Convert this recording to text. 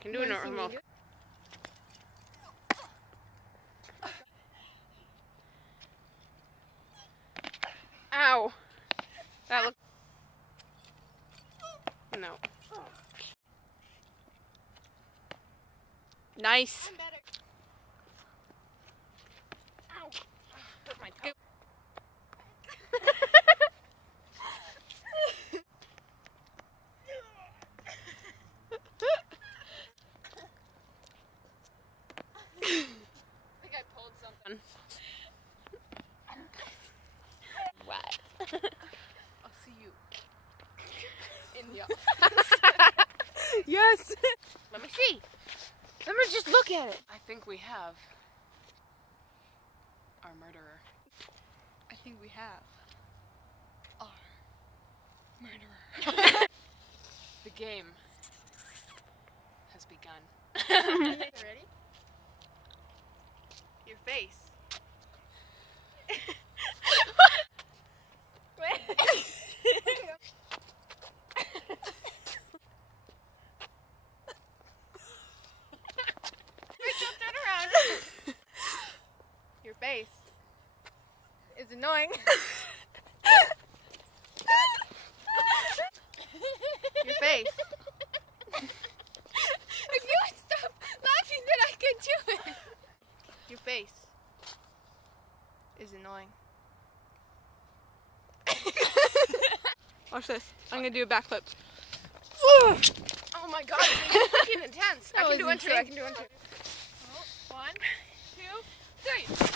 can do a normal. Ow! That looked... No. Nice. Ow! Put my toe. I think I pulled something. What? I'll see you in the Yes! Let me see. Let me just look at it. I think we have our murderer. I think we have our murderer. The game has begun. Ready? Your face. Turn around. Your face is annoying. Your face. If you would stop laughing, then I could do it. Your face is annoying. Watch this. I'm gonna do a backflip. Oh my god, it's fucking intense. I can do one too. I can do one too. 1, 2, 3.